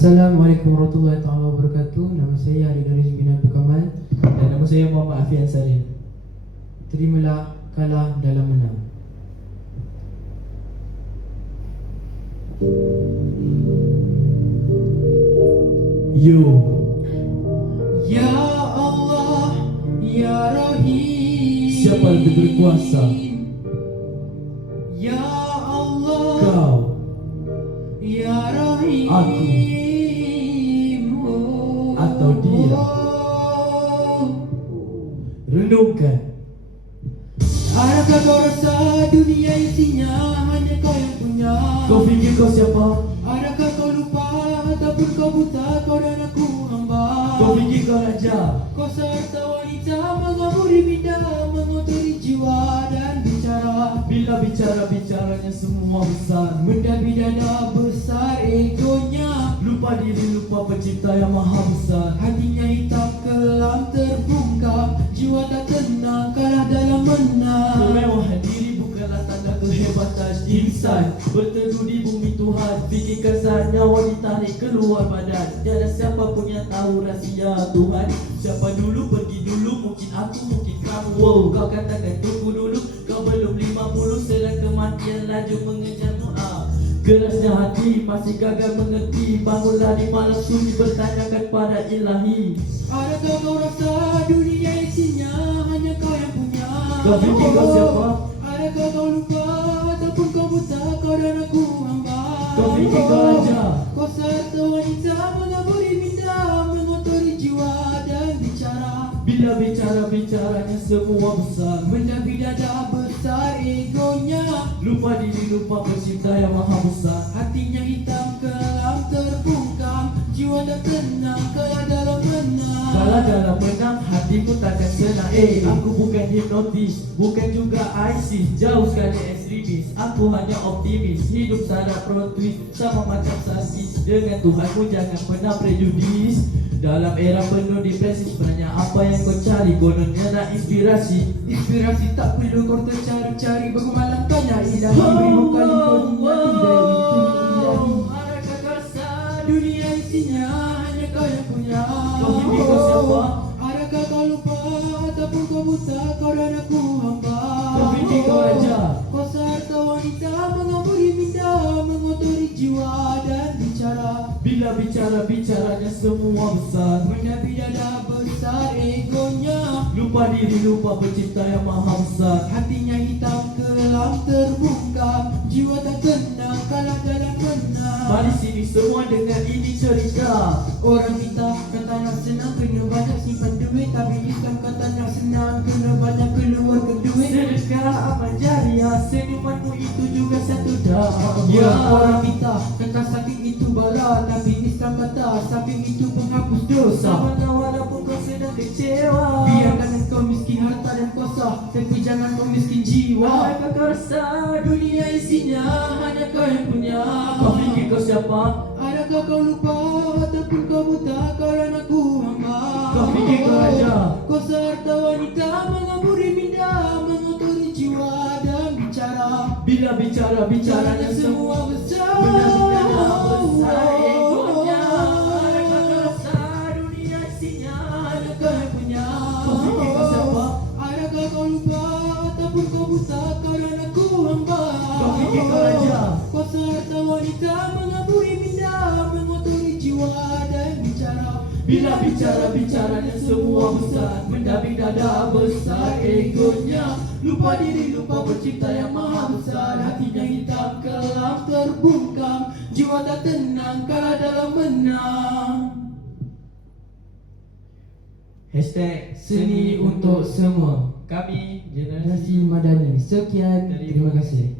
Assalamualaikum warahmatullahi taala wabarakatuh. Nama saya Haridharis bin Abdul Kamal. Dan nama saya Muhammad Afian Sarin. Terimalah kalah dalam menang. Yo. Ya Allah, Ya Rahim. Siapa lebih berkuasa? Ya Allah, Kau. Ya Rahim. Aku. Atau dia. Renungkan. Adakah kau rasa dunia isinya hanya kau yang punya? Kau fikir kau siapa? Adakah kau lupa ataupun kau buta, kau dan aku hamba? Kau fikir kau raja? Kau seharta wanita mengamuri minda, mengotori jiwa dan bicara. Bila bicaranya semua besar. Mendabi dada besar egonya, Lupa diri, lupa pencipta yang maha besar. hatinya hitam kelam terbungkam, jiwa tak tenang kalah dalam menang. Kemewahan diri bukanlah tanda kehebatan insan. Berteduh di bumi Tuhan, fikirkan saat nyawa ditarik keluar badan. Tiada siapa pun yang tahu rahsia Tuhan. Siapa dulu pergi dulu, mungkin aku, mungkin kamu. Wow, kau katakan tunggu dulu, kau belum 50, sedang kematian laju mengejarmu. Kerasnya hati masih gagal mengerti. Bangunlah di malam sunyi, bertanyakan pada ilahi. Adakah kau rasa dunia isinya hanya kau yang punya? Kau fikir kau siapa? Adakah kau lupa ataupun kau buta, kau dan aku hamba? Kau fikir kau raja? Kau seharta wanita mengamuri minda, mengotori jiwa dan bicara. Bila bicaranya semua besar. Mendabi dada besar egonya, Lupa diri, lupa pencipta yang maha besar. hatinya hitam kelam terbungkam, jiwa tak tenang kalah dalam menang. Kalau dalam menang, hatiku takkan senang. Aku bukan hipnotis, bukan juga ISIS, jauh sekali ekstremis. Aku hanya optimis, hidup syarat plot twist, sama macam sasis. Dengan Tuhanmu jangan pernah prejudis. Dalam era penuh depresi, sebenarnya apa yang kau cari? Kononnya nak inspirasi. Inspirasi tak perlu kau tercari-cari, bermalam tanya ilahi, beribu kali kau niati dari itu ilahi. Adakah kau rasa Dunia isinya hanya kau yang punya. Kau fikir kau siapa? Adakah kau lupa ataupun kau buta, kau dan aku hamba? Kau fikir kau raja? Kau seharta wanita mengamuri minda, mengotori jiwa dan bicara. Bila bicaranya semua besar. Mendabi dada besar egonya, Lupa diri, lupa pencipta yang maha besar. hatinya hitam kelam terbungkam, jiwa tak tenang kalah dalam menang. Mari sini semua dengar ini cerita. Orang minta kata nak senang kena banyak simpan duit, tapi Islam kata nak senang kena banyak keluarkan duit. Sedekah amal jariah, senyumanmu itu juga satu dawah. Ya, orang minta kata sakit itu bala, tapi Islam kata samping itu penghapus dosa. Sama walaupun kau sedang kecewa. Biarkan engkau miskin harta dan kuasa, tapi jangan kau miskin jiwa. Adakah kau rasa Dunia isinya hanya kau yang punya. kau fikir kau siapa? Adakah kau lupa ataupun kau buta, kau dan aku hamba? Kau fikir kau raja? Kau seharta wanita mengamuri minda, mengotori jiwa dan bicara. Bila bicaranya semua besar. benar-benar besar egonya. Adakah kau rasa dunia isinya Hanya kau yang punya. Kau fikir kau siapa? Adakah kau lupa ataupun kau buta, kau dan aku hamba? Kau fikir kau raja? Kau seharta wanita mengamuri minda, mengotori jiwa dan bicara. Bila bicaranya semua besar. Mendabi dada besar egonya. Lupa diri, lupa pencipta yang maha besar. Hatinya hitam kelam terbungkam, jiwa tak tenang kalah dalam menang. Hashtag Seni untuk semua. Kami Generasi Madani. Sekian, terima kasih.